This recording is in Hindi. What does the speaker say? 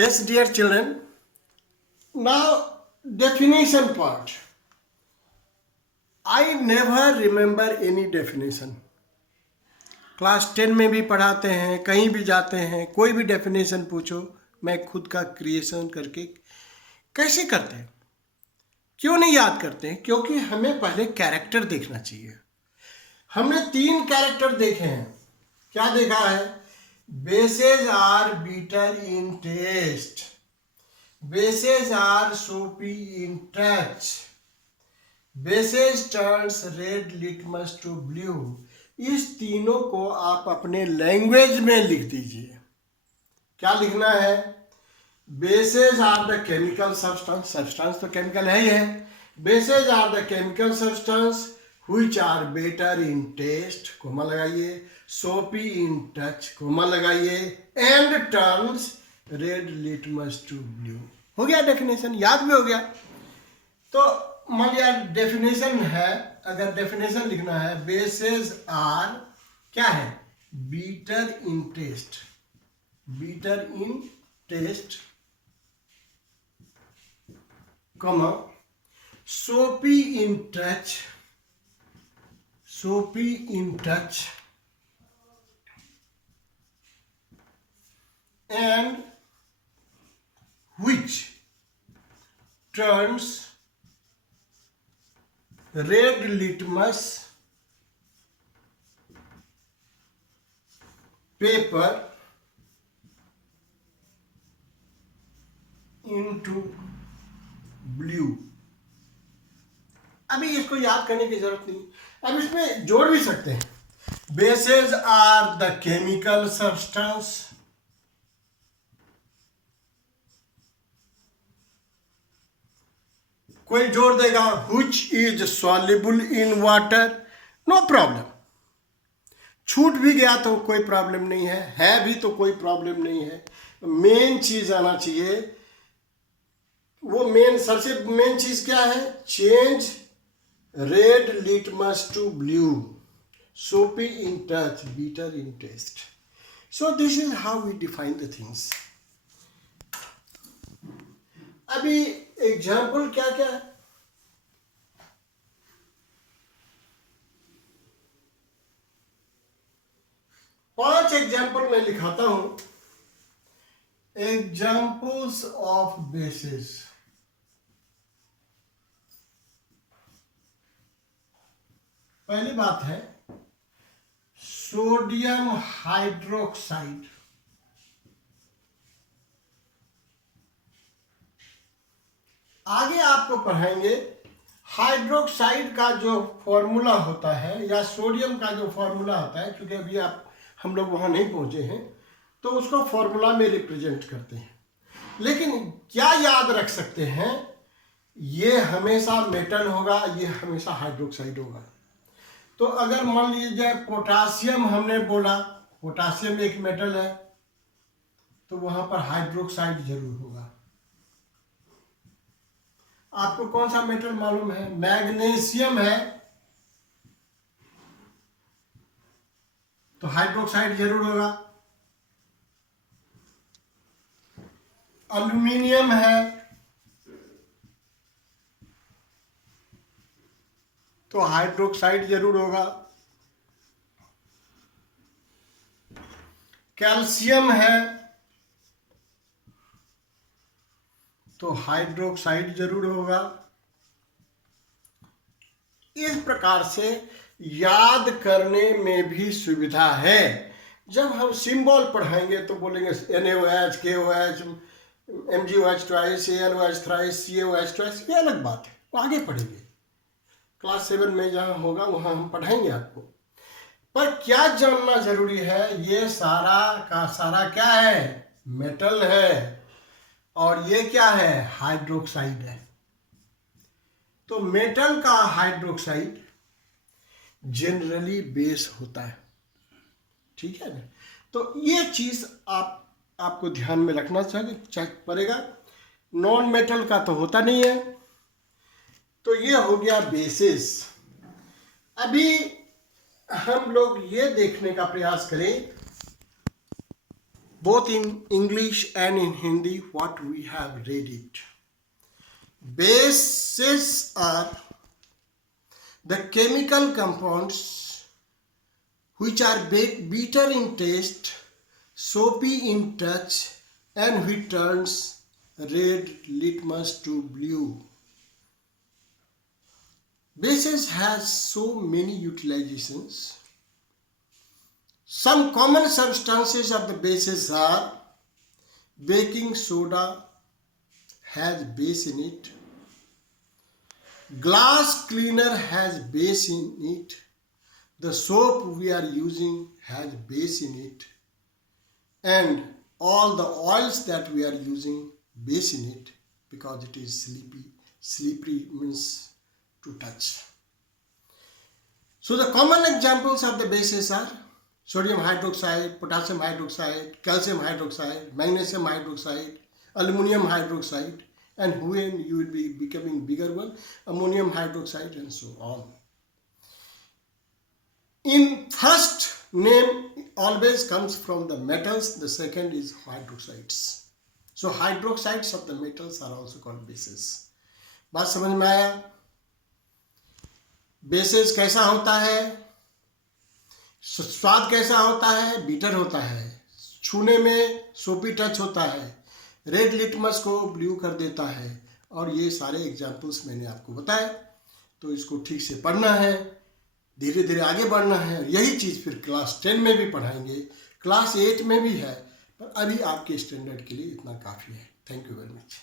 Yes, dear children, now definition part. I never remember any definition. Class 10 में भी पढ़ाते हैं, कहीं भी जाते हैं, कोई भी डेफिनेशन पूछो, मैं खुद का क्रिएशन करके कैसे करते हैं? क्यों नहीं याद करते हैं? क्योंकि हमें पहले कैरेक्टर देखना चाहिए। हमने 3 कैरेक्टर देखे हैं। क्या देखा है? Bases are bitter in taste, bases are soapy in touch, bases turns red litmus to blue. इस तीनों को आप अपने लैंग्वेज में लिख दीजिए। क्या लिखना है? Bases are the chemical substance, substance तो केमिकल है ही है। Bases are the chemical substance which are better in taste, comma लगाइए, soapy in touch, कोमा लगाइए, and turns red litmus to blue। हो गया डेफिनेशन, याद भी हो गया। तो मान लिया डेफिनेशन है, अगर डेफिनेशन लिखना है, बेसेस आर क्या है? Beater in test, beater in test, comma, सोपी in touch, soapy in touch, and which turns red litmus paper into blue। अभी इसको याद करने की जरूरत नहीं, अब इसमें जोड़ भी सकते हैं। Bases are the chemical substance, कोई जोड़ देगा which is soluble in water, no problem. छूट भी गया तो कोई प्रॉब्लम नहीं है भी तो कोई प्रॉब्लम नहीं है। मेन चीज आना चाहिए। वो मेन, सबसे मेन चीज क्या है? Change red litmus to blue, soapy in touch, bitter in taste। So this is how we define the things। अभी एग्जाम्पल क्या क्या है? पांच एग्जाम्पल मैं लिखाता हूं। Examples of basis. पहली बात है सोडियम हाइड्रोक्साइड, आगे आपको पढ़ाएंगे हाइड्रोक्साइड का जो फॉर्मूला होता है या सोडियम का जो फॉर्मूला होता है, क्योंकि अभी हम लोग वहां नहीं पहुंचे हैं, तो उसको फॉर्मूला में रिप्रेजेंट करते हैं। लेकिन क्या याद रख सकते हैं? ये हमेशा मेटल होगा, ये हमेशा हाइड्रोक्साइड होगा। तो अगर मान लीजिए पोटासियम हमने बोला, पोटासियम एक मेटल है, तो वहां पर हाइड्रोक्साइड जरूर होगा। आपको कौन सा मेटल मालूम है? मैग्नीशियम है, तो हाइड्रोक्साइड जरूर होगा। एल्यूमिनियम है, तो हाइड्रोक्साइड जरूर होगा। कैल्शियम है, तो हाइड्रोक्साइड जरूर होगा। इस प्रकार से याद करने में भी सुविधा है। जब हम सिंबल पढ़ाएंगे तो बोलेंगे NaOH, KOH, MgOH twice, AlOH thrice, CaOH twice, ये अलग बात है, वो आगे पढ़ेंगे। क्लास 7 में जहाँ होगा वहाँ हम पढ़ाएंगे आपको। पर क्या जानना जरूरी है? ये सारा का सारा क्या है? मेटल है, और ये क्या है? हाइड्रोक्साइड है। तो मेटल का हाइड्रोक्साइड जनरली बेस होता है, ठीक है ना? तो ये चीज आपको ध्यान में रखना चाहिए पड़ेगा। नॉन मेटल का तो होता नहीं है। तो ये हो गया बेसिस। अभी हम लोग ये देखने का प्रयास करें both in English and in Hindi, what we have read it. Bases are the chemical compounds which are bitter in taste, soapy in touch, and which turns red litmus to blue. Bases has so many utilizations. Some common substances of the bases are baking soda has base in it, glass cleaner has base in it, the soap we are using has base in it, and all the oils that we are using base in it because it is slippery means to touch. So the common examples of the bases are sodium hydroxide, potassium hydroxide, calcium hydroxide, magnesium hydroxide, aluminum hydroxide, and when you will be becoming bigger one, ammonium hydroxide, and so on. In first name always comes from the metals, the second is hydroxides. So hydroxides of the metals are also called bases. बात समझ में आया? बेसेस कैसा होता है, स्वाद कैसा होता है, बीटर होता है, छूने में सोपी टच होता है, रेड लिटमस को ब्लू कर देता है, और ये सारे एग्जाम्पल्स मैंने आपको बताए. तो इसको ठीक से पढ़ना है, धीरे धीरे आगे बढ़ना है. यही चीज़ फिर क्लास 10 में भी पढ़ाएंगे, क्लास 8 में भी है, पर अभी आपके स्टैंडर्ड के लिए इतना काफ़ी है. Thank you very much.